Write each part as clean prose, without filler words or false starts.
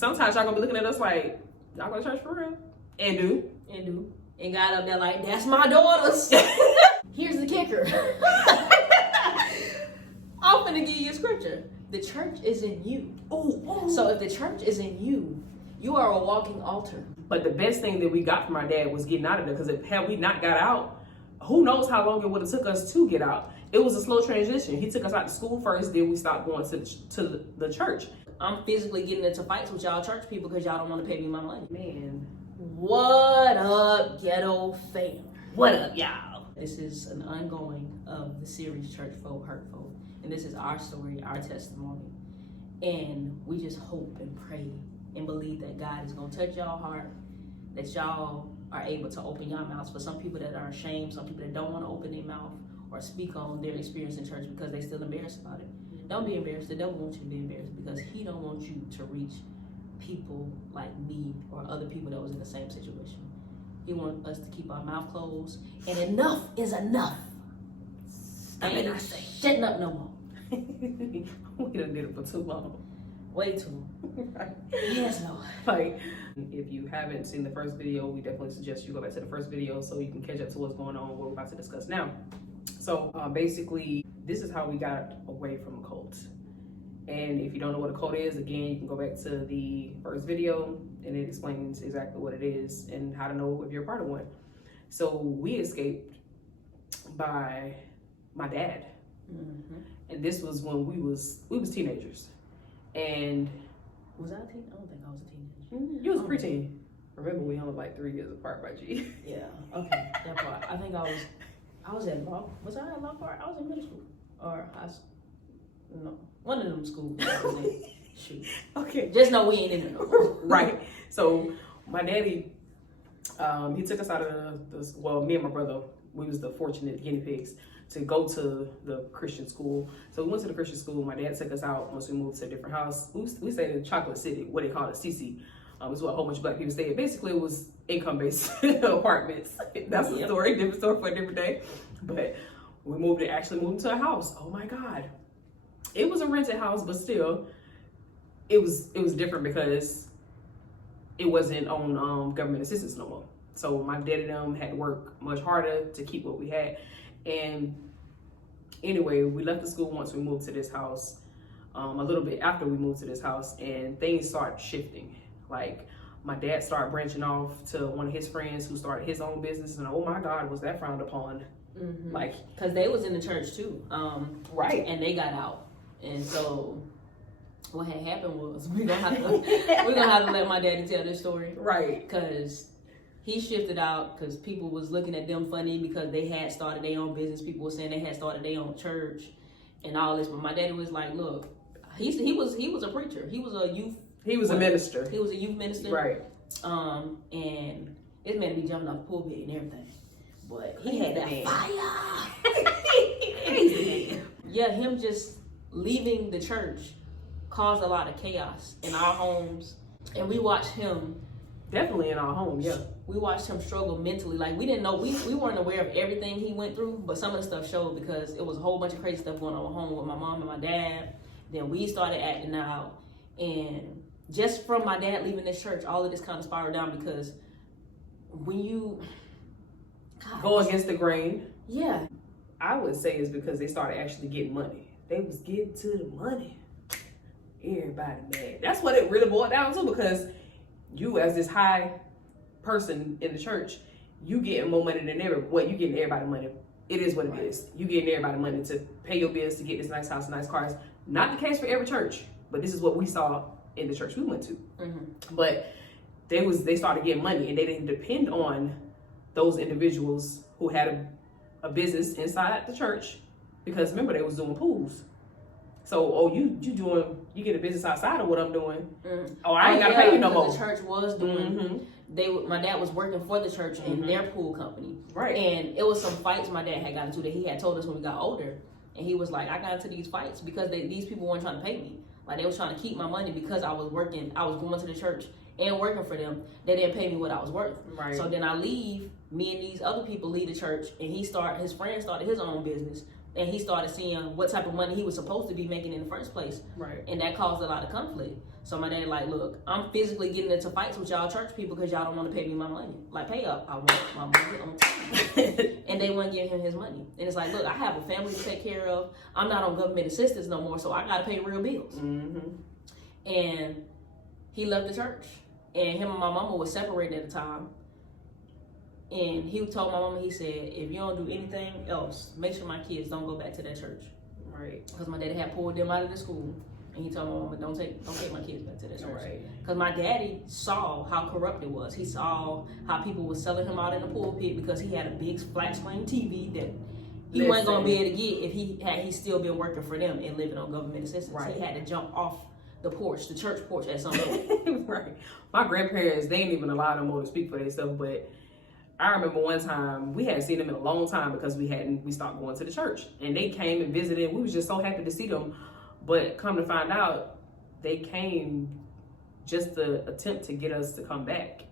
sometimes y'all gonna be looking at us like, y'all go to church for real? And do. And got up there like, that's my daughters. Here's the kicker. I'm gonna give you a scripture. The church is in you. Ooh. So if the church is in you, you are a walking altar. But the best thing that we got from our dad was getting out of there, because had we not got out, who knows how long it would have took us to get out. It was a slow transition. He took us out to school first, then we stopped going to the church. I'm physically getting into fights with y'all church people because y'all don't want to pay me my money. Man. What up, G.E.T.O fam? What up, y'all? This is an ongoing of the series Church Folk, Hurt Folk. And this is our story, our testimony. And we just hope and pray and believe that God is going to touch y'all heart, that y'all are able to open your mouths. For some people that are ashamed, some people that don't want to open their mouth or speak on their experience in church because they still embarrassed about it. Don't be embarrassed. The devil wants you to be embarrassed because he don't want you to reach people like me or other people that was in the same situation. He wants us to keep our mouth closed, and enough is enough. I ain't shutting up no more. We done did it for too long. Way too long. Right. Yes, Lord. Like, if you haven't seen the first video, we definitely suggest you go back to the first video so you can catch up to what's going on, what we're about to discuss now. So basically, this is how we got away from a cult. And if you don't know what a cult is, again, you can go back to the first video and it explains exactly what it is and how to know if you're a part of one. So we escaped by my dad. Mm-hmm. And this was when we was teenagers. And was I a teen? I don't think I was a teenager. You was preteen. Remember, we only like 3 years apart by G. Yeah, okay, that part. I think I was at law. Was I at law part? I was in middle school. Or no, one of them schools. Shoot. Okay. Just know we ain't in it no more. Right. So my daddy, he took us out of me and my brother, we was the fortunate guinea pigs to go to the Christian school. So we went to the Christian school. My dad took us out once we moved to a different house. We stayed in Chocolate City, what they call it, CC. It's where a whole bunch of black people stayed. Basically, it was income-based apartments. That's a story, different story for a different day. But we actually moved to a house. Oh my God. It was a rented house, but still, it was different because it wasn't on government assistance no more. So my dad and them had to work much harder to keep what we had. And anyway, we left the school once we moved to this house, a little bit after we moved to this house, and things started shifting. Like, my dad started branching off to one of his friends who started his own business, and oh my God, was that frowned upon. Mm-hmm. Like, because they was in the church too, right, and they got out, and so what had happened was we're gonna have to let my daddy tell this story, right? Because he shifted out because people was looking at them funny because they had started their own business. People were saying they had started their own church and all this. But my daddy was like, look, he was a preacher. He was a youth. He was a minister. He was a youth minister. Right. And this man be jumping off the pulpit and everything. But he had that fire. Crazy man. Yeah, him just leaving the church caused a lot of chaos in our homes. And we watched him. Definitely in our home, yeah. We watched him struggle mentally. Like, we didn't know, we weren't aware of everything he went through, but some of the stuff showed because it was a whole bunch of crazy stuff going on at home with my mom and my dad. Then we started acting out. And just from my dad leaving this church, all of this kind of spiraled down because when you go against the grain. Yeah. I would say it's because they started actually getting money. They was getting to the money. Everybody mad. That's what it really boiled down to, because you as this high person in the church, you getting more money than you getting everybody money. It is what it is. You getting everybody money to pay your bills, to get this nice house, nice cars. Not the case for every church, but this is what we saw in the church we went to. Mm-hmm. But they started getting money, and they didn't depend on those individuals who had a business inside the church, because remember, they was doing pools. So, you get a business outside of what I'm doing. Mm. Oh, I ain't gotta pay you no more. The church was doing, my dad was working for the church in their pool company. Right. And it was some fights my dad had gotten into that he had told us when we got older. And he was like, I got into these fights because these people weren't trying to pay me. Like, they was trying to keep my money because I was working, I was going to the church and working for them. They didn't pay me what I was worth. Right. So then I leave, me and these other people leave the church, and his friend started his own business. And he started seeing what type of money he was supposed to be making in the first place. Right. And that caused a lot of conflict. So my daddy like, look, I'm physically getting into fights with y'all church people because y'all don't want to pay me my money. Like, pay up. I want my money on time. And they wouldn't give him his money. And it's like, look, I have a family to take care of. I'm not on government assistance no more, so I got to pay real bills. And he left the church. And him and my mama was separated at the time. And he told my mama, he said, if you don't do anything else, make sure my kids don't go back to that church. Right. Because my daddy had pulled them out of the school. And he told my mama, don't take my kids back to that church. Right. Because my daddy saw how corrupt it was. He saw how people were selling him out in the pulpit because he had a big flat screen TV that he wasn't going to be able to get if he still been working for them and living on government assistance. Right. He had to jump off the porch, the church porch at some point. Right. My grandparents, they ain't even allowed no more to speak for themselves, but I remember one time we hadn't seen them in a long time because we stopped going to the church, and they came and visited. We was just so happy to see them, but come to find out, they came just to attempt to get us to come back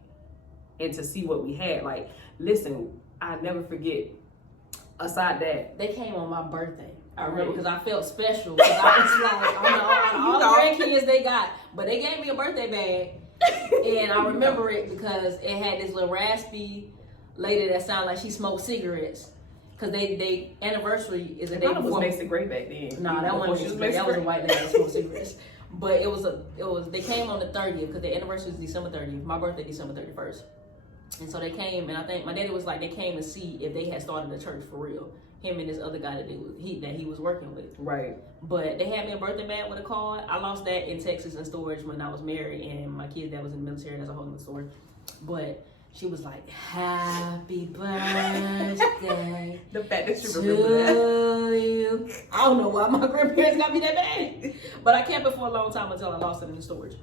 and to see what we had. Like, listen, I never forget. Aside that, they came on my birthday. I remember because I felt special. Because I was like, all the grandkids they got, but they gave me a birthday bag, and I remember it because it had this little raspy lady that sounded like she smoked cigarettes. Because they anniversary is a day before. It was Mason Gray back then. No, that wasn't Mason. That was a white lady that smoked cigarettes. But it was they came on the 30th because the anniversary is December 30th. My birthday December 31st. And so they came, and I think my daddy was like, they came to see if they had started a church for real. Him and this other guy that he was working with. Right. But they had me a birthday bag with a card. I lost that in Texas in storage when I was married, and my kid that was in the military. That's a whole other story. But she was like, "Happy birthday." The fact that you remember that. You. I don't know why my grandparents got me that bag, but I kept it for a long time until I lost it in the storage.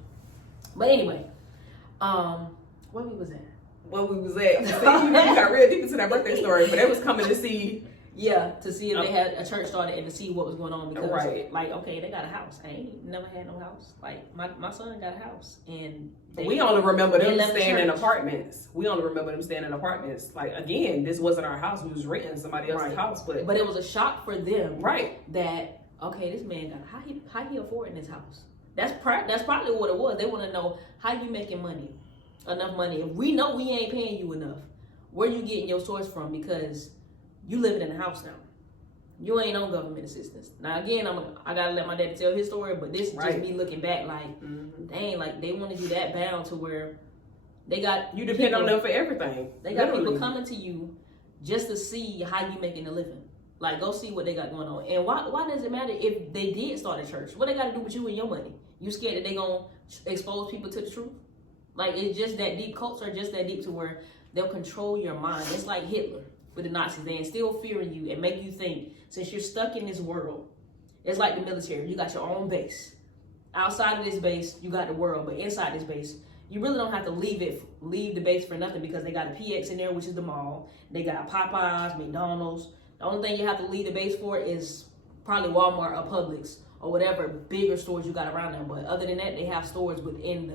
But anyway, where we was at? You got real deep into that birthday story, but they was coming to see. Yeah, to see if they had a church started and to see what was going on because, like, okay, they got a house. I ain't never had no house. Like, my son got a house, and we only remember them staying in apartments. Like, again, this wasn't our house. We was renting somebody else's house, but it was a shock for them, that okay, this man got how he affording this house. That's probably what it was. They want to know how you making money, enough money. If we know we ain't paying you enough, where you getting your source from? Because you living in a house now. You ain't on government assistance. Now again, I gotta let my daddy tell his story, but this is just me looking back like, dang, like they wanted you that bound to where they got you depend on them for everything. They got people coming to you just to see how you making a living. Like, go see what they got going on. And why does it matter if they did start a church? What they got to do with you and your money? You scared that they gonna expose people to the truth? Like, it's just that deep. Cults are just that deep to where they'll control your mind. It's like Hitler with the Nazis. They instill fear in you and make you think, since you're stuck in this world, it's like the military. You got your own base. Outside of this base, you got the world, but inside this base, you really don't have to leave the base for nothing because they got a PX in there, which is the mall. They got Popeyes, McDonald's. The only thing you have to leave the base for is probably Walmart or Publix or whatever bigger stores you got around them. But other than that, they have stores within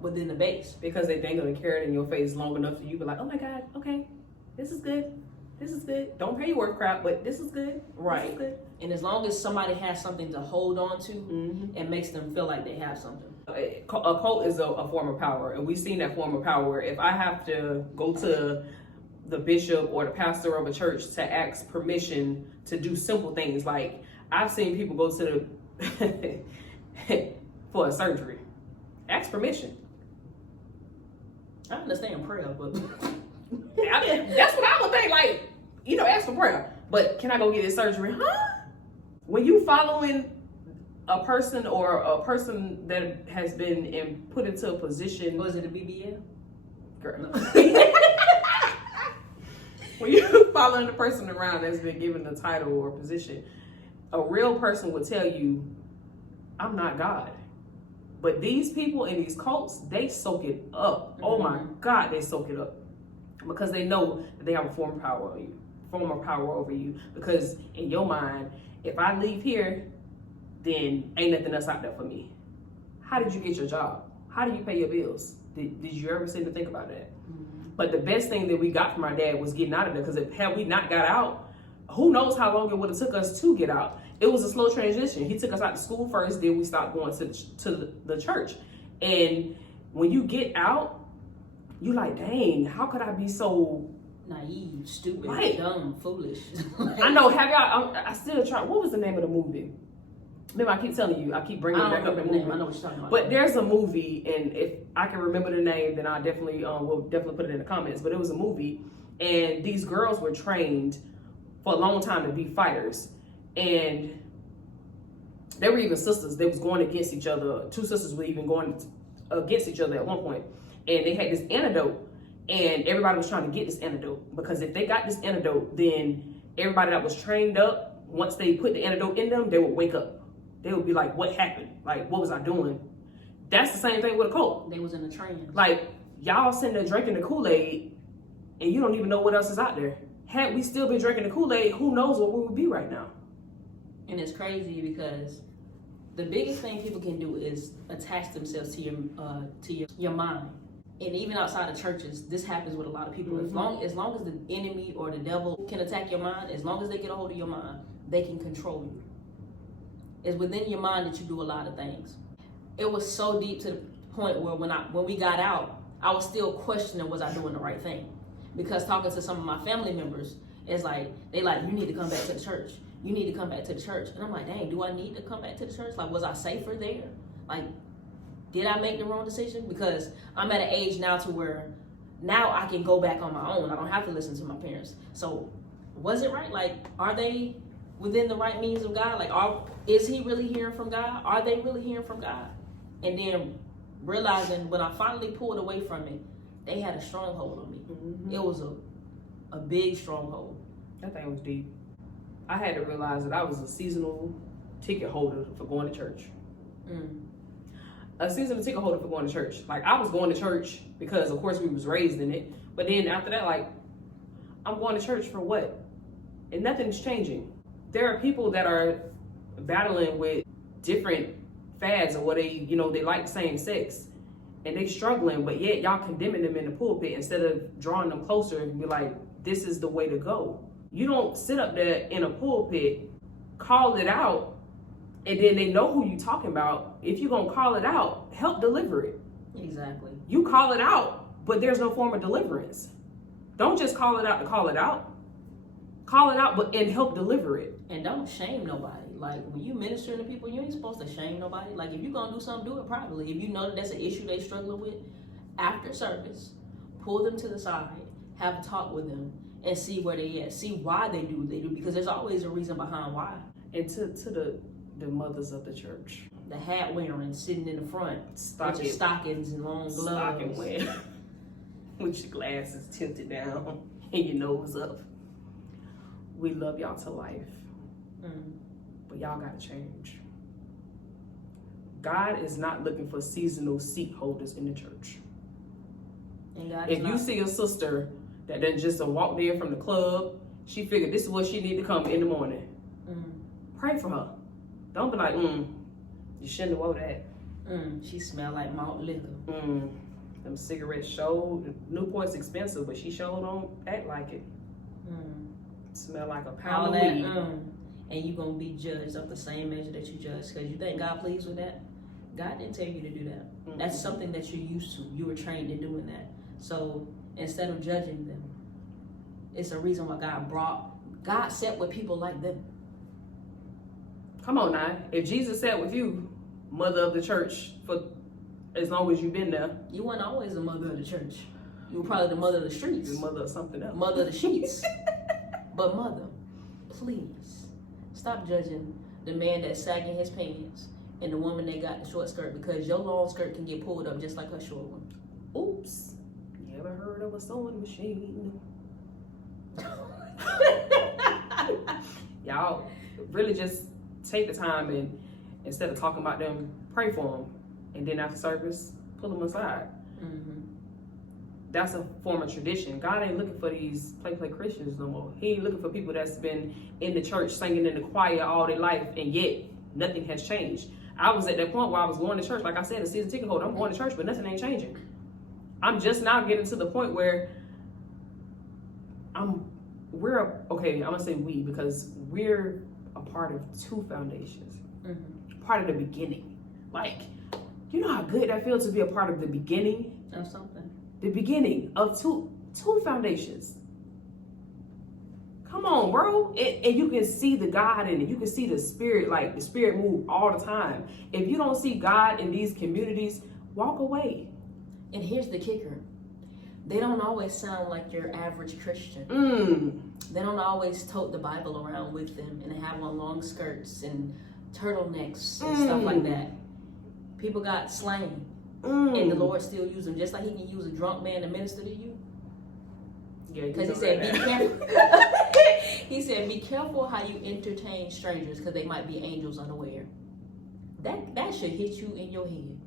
the base. Because they dangle the carrot in your face long enough for you to be like, oh my God, okay, this is good. This is good. Don't pay your worth crap, but this is good. Right. This is good. And as long as somebody has something to hold on to, it makes them feel like they have something. A cult is a form of power, and we've seen that form of power. If I have to go to the bishop or the pastor of a church to ask permission to do simple things, like I've seen people go to the for a surgery, ask permission. I understand prayer, but that's what I would think. Like, ask for prayer, but can I go get this surgery? Huh? When you following a person or a person that has been put into a position, was it a BBL? Girl, no. When you following a person around that's been given a title or position, a real person would tell you, I'm not God. But these people in these cults, they soak it up. Oh my God, they soak it up. Because they know that they have a form of power over you. Because in your mind, if I leave here, then ain't nothing else out there for me. How did you get your job? How do you pay your bills? Did you ever sit and think about that? But the best thing that we got from our dad was getting out of there, because had we not got out, who knows how long it would have took us to get out. It was a slow transition. He took us out to school first, then we stopped going to the church. And when you get out, you like, dang, how could I be so naive, stupid, right, dumb, foolish? I know. Have y'all? I still try. What was the name of the movie? Remember, I keep telling you, I keep bringing it back up. The movie. I know what you're talking about. But there's a movie, and if I can remember the name, then I definitely will definitely put it in the comments. But it was a movie, and these girls were trained for a long time to be fighters, and they were even sisters. They was going against each other. Two sisters were even going against each other at one point, and they had this antidote. And everybody was trying to get this antidote, because if they got this antidote, then everybody that was trained up, once they put the antidote in them, they would wake up. They would be like, what happened? Like, what was I doing? That's the same thing with a cult. They was in a trance. Like, y'all sitting there drinking the Kool-Aid, and you don't even know what else is out there. Had we still been drinking the Kool-Aid, who knows what we would be right now? And it's crazy because the biggest thing people can do is attach themselves to your mind. And even outside of churches, this happens with a lot of people. Mm-hmm. As long as the enemy or the devil can attack your mind, as long as they get a hold of your mind, they can control you. It's within your mind that you do a lot of things. It was so deep to the point where when we got out, I was still questioning, was I doing the right thing? Because talking to some of my family members, it's like, you need to come back to the church. You need to come back to the church. And I'm like, dang, do I need to come back to the church? Like, was I safer there? Like, did I make the wrong decision? Because I'm at an age now to where now I can go back on my own. I don't have to listen to my parents. So was it right? Like, are they within the right means of God? Like, is he really hearing from God? Are they really hearing from God? And then realizing when I finally pulled away from it, they had a stronghold on me. Mm-hmm. It was a big stronghold. That thing was deep. I had to realize that I was a seasonal ticket holder for going to church. A seasonal ticket holder for going to church. Like, I was going to church because, of course, we was raised in it. But then after that, like, I'm going to church for what? And nothing's changing. There are people that are battling with different fads or what they like the same sex. And they struggling, but yet y'all condemning them in the pulpit instead of drawing them closer and be like, this is the way to go. You don't sit up there in a pulpit, call it out, and then they know who you talking about. If you're going to call it out, help deliver it. Exactly. You call it out, but there's no form of deliverance. Don't just call it out to call it out. Call it out, and help deliver it. And don't shame nobody. Like, when you minister to people, you ain't supposed to shame nobody. Like, if you're going to do something, do it privately. If you know that that's an issue they struggling with, after service, pull them to the side, have a talk with them, and see where they at. See why they do what they do, because there's always a reason behind why. And to the mothers of the church, the hat wearing, sitting in the front, with your stockings and long gloves, stocking wearing, with your glasses tilted down and your nose up. We love y'all to life, but y'all gotta change. God is not looking for seasonal seat holders in the church. And God if you see a sister that then just walked in from the club, she figured this is what she need to come in the morning. Pray for her. Don't be like, you shouldn't have wore that. She smell like malt liquor. Them cigarettes showed. Newport's expensive, but she sure don't act like it. Smell like a pound of weed. And you gonna be judged of the same measure that you judge, because you think God pleased with that. God didn't tell you to do that. That's something that you're used to. You were trained in doing that. So instead of judging them, it's a reason why God sat with people like them. Come on now. If Jesus sat with you, mother of the church, for as long as you've been there. You weren't always the mother of the church. You were probably the mother of the streets. The mother of something else. Mother of the sheets. But mother, please, stop judging the man that's sagging his pants and the woman that got the short skirt, because your long skirt can get pulled up just like her short one. Oops. You ever heard of a sewing machine? Y'all really just take the time and instead of talking about them, pray for them. And then after service, pull them aside. That's a form of tradition. God ain't looking for these play Christians no more. He ain't looking for people that's been in the church singing in the choir all their life, and yet nothing has changed. I was at that point where I was going to church, like I said, a season ticket holder. I'm going to church, but nothing ain't changing. I'm just now getting to the point where I'm gonna say we, because we're a part of two foundations. Part of the beginning. Like, You know how good that feels to be a part of the beginning? Of something. The beginning of two foundations. Come on, bro. And you can see the God in it. You can see the spirit, like the spirit move all the time. If you don't see God in these communities, walk away. And here's the kicker. They don't always sound like your average Christian. They don't always tote the Bible around with them and have on long skirts and turtlenecks and stuff like that. People got slain. And the Lord still used them, just like he can use a drunk man to minister to you. Yeah, because he said, be careful. He said, be careful how you entertain strangers because they might be angels unaware. That should hit you in your head.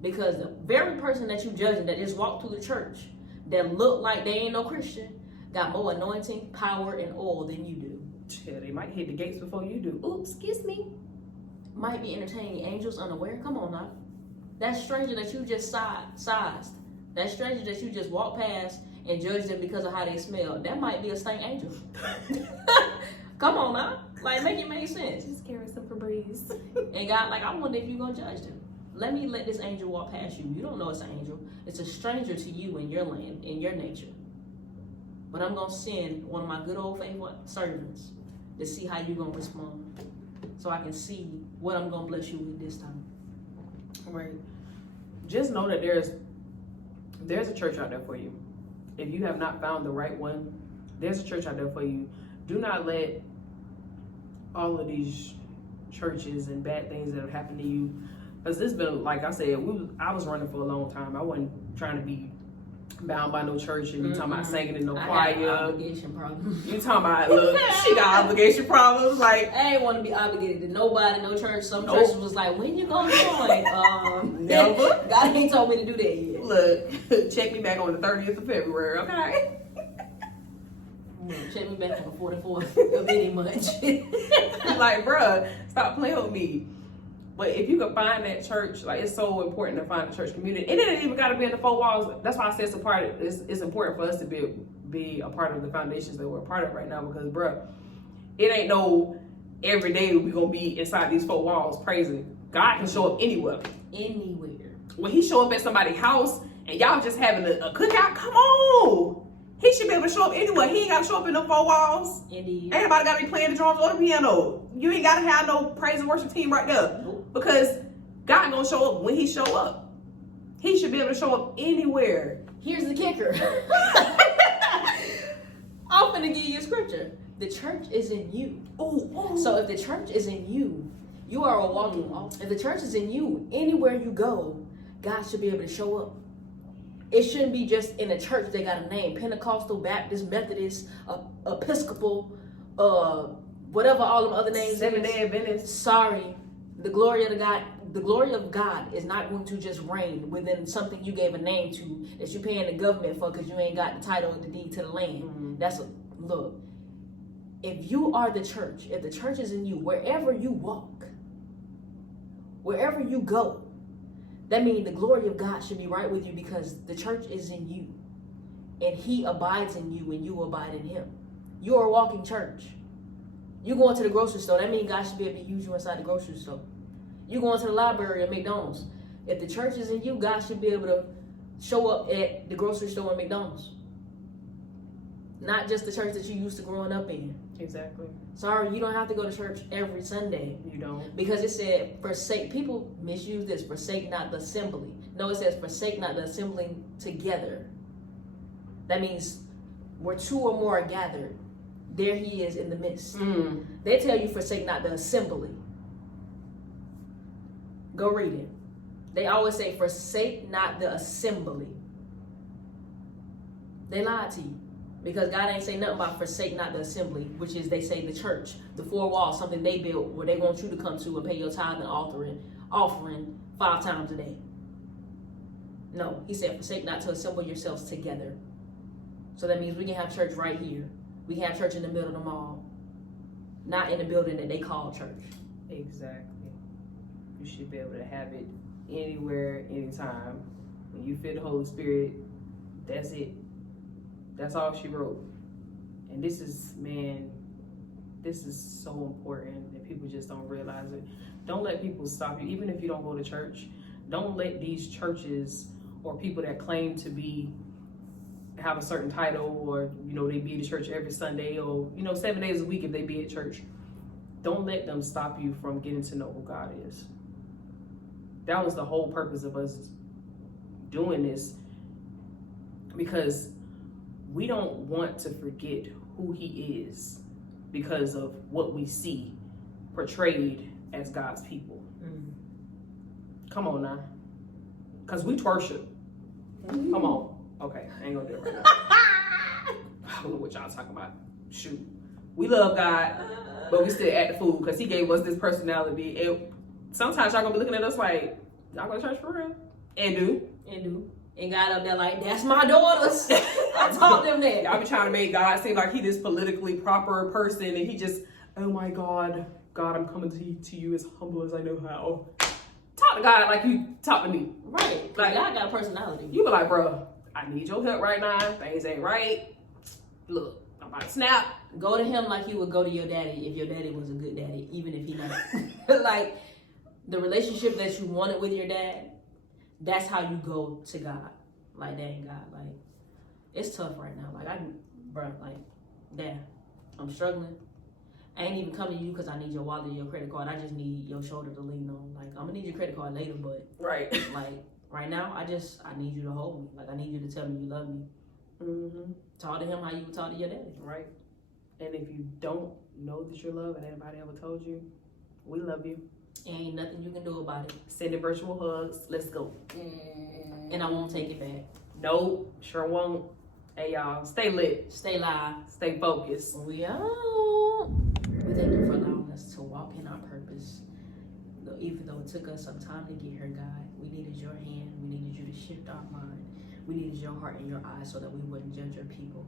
Because the very person that you judging that just walked through the church that look like they ain't no Christian got more anointing, power, and oil than you do. Yeah, they might hit the gates before you do. Oops, excuse me. Might be entertaining angels unaware. Come on now. That stranger that you just sized, that stranger that you just walked past and judged them because of how they smell, that might be a stank angel. Come on now. Like, make it make sense. Just carry some Febreze. And God, like, I wonder if you're going to judge them. Let me let this angel walk past you. You don't know it's an angel. It's a stranger to you in your land, in your nature. But I'm going to send one of my good old faithful servants to see how you're going to respond. So I can see what I'm going to bless you with this time. Right. Just know that there's a church out there for you. If you have not found the right one, there's a church out there for you. Do not let all of these churches and bad things that have happened to you, because this been, like I said, I was running for a long time. I wasn't trying to be bound by no church and be talking about singing in no choir. Obligation problems. You talking about, look, she got obligation problems. Like, I ain't want to be obligated to nobody, no church. Some churches was like, when you gonna join? Never. God ain't told me to do that yet. Look, check me back on the 30th of February, okay? Check me back on the 44th of any month. Like, bruh, stop playing with me. But if you can find that church, like, it's so important to find a church community. And it ain't even got to be in the four walls. That's why I say it's important for us to be a part of the foundations that we're a part of right now. Because, bruh, it ain't no every day we going to be inside these four walls praising. God can show up anywhere. Anywhere. When he show up at somebody's house and y'all just having a cookout, come on. He should be able to show up anywhere. He ain't got to show up in the four walls. Indeed. Everybody got to be playing the drums or the piano. You ain't got to have no praise and worship team right there. Nope. Because God gonna show up when he show up. He should be able to show up anywhere. Here's the kicker. I'm gonna give you a scripture. The church is in you. Ooh. So if the church is in you, you are a walking altar. If the church is in you, anywhere you go, God should be able to show up. It shouldn't be just in a church they got a name. Pentecostal, Baptist, Methodist, Episcopal, whatever all them other names. Seventh-day Adventist. Sorry. The glory of God is not going to just reign within something you gave a name to that you're paying the government for because you ain't got the title of the deed to the land. Mm-hmm. Look, if you are the church, if the church is in you, wherever you walk, wherever you go, that means the glory of God should be right with you because the church is in you and he abides in you and you abide in him. You are a walking church. You going to the grocery store, that means God should be able to use you inside the grocery store. You going to the library at McDonald's. If the church is in you, God should be able to show up at the grocery store at McDonald's. Not just the church that you used to growing up in. Exactly. Sorry, you don't have to go to church every Sunday. You don't. Because it said, forsake, people misuse this, forsake not the assembly. No, it says, forsake not the assembling together. That means where two or more are gathered, there he is in the midst. They tell you forsake not the assembly. Go read it. They always say forsake not the assembly. They lied to you. Because God ain't say nothing about forsake not the assembly, which is they say the church, the four walls, something they built where they want you to come to and pay your tithe and offering 5 times a day. No, he said forsake not to assemble yourselves together. So that means we can have church right here. We can have church in the middle of the mall, not in the building that they call church. Exactly. You should be able to have it anywhere, anytime. When you feel the Holy Spirit, that's it. That's all she wrote. And this is so important that people just don't realize it. Don't let people stop you. Even if you don't go to church, Don't let these churches or people that claim to have a certain title, or they be at church every Sunday, or 7 days a week if they be at church. Don't let them stop you from getting to know who God is. That was the whole purpose of us doing this, because we don't want to forget who He is because of what we see portrayed as God's people. Come on now, because we worship. Come on. Okay, I ain't gonna do it right now. I don't know what y'all talking about. Shoot, we love God, but we still act the fool because He gave us this personality. And sometimes y'all gonna be looking at us like, y'all go to church for real? And do. And God up there like, that's my daughters. I taught them that. Y'all be trying to make God seem like He this politically proper person, and He just, oh my God, I'm coming to you as humble as I know how. Talk to God like you talk to me. Right. Like, God got a personality. You be like, bro, I need your help right now. Things ain't right. Look, I'm about to snap. Go to Him like you would go to your daddy if your daddy was a good daddy, even if he not. Like, the relationship that you wanted with your dad, that's how you go to God. Like, dang, God, like, it's tough right now. Like, Dad, I'm struggling. I ain't even coming to you because I need your wallet or your credit card. I just need your shoulder to lean on. Like, I'm gonna need your credit card later, but right. Like, right now, I need you to hold me. Like, I need you to tell me you love me. Mm-hmm. Talk to Him how you would talk to your daddy. Right. And if you don't know that you're loved and anybody ever told you, we love you. Ain't nothing you can do about it. Sending virtual hugs. Let's go. And I won't take it back. Nope, sure won't. Hey y'all, stay lit. Stay live. Stay focused. We out. We thank you for allowing us to walk in our purpose. Even though it took us some time to get here, God, we needed your hand. We needed you to shift our mind. We needed your heart and your eyes so that we wouldn't judge your people.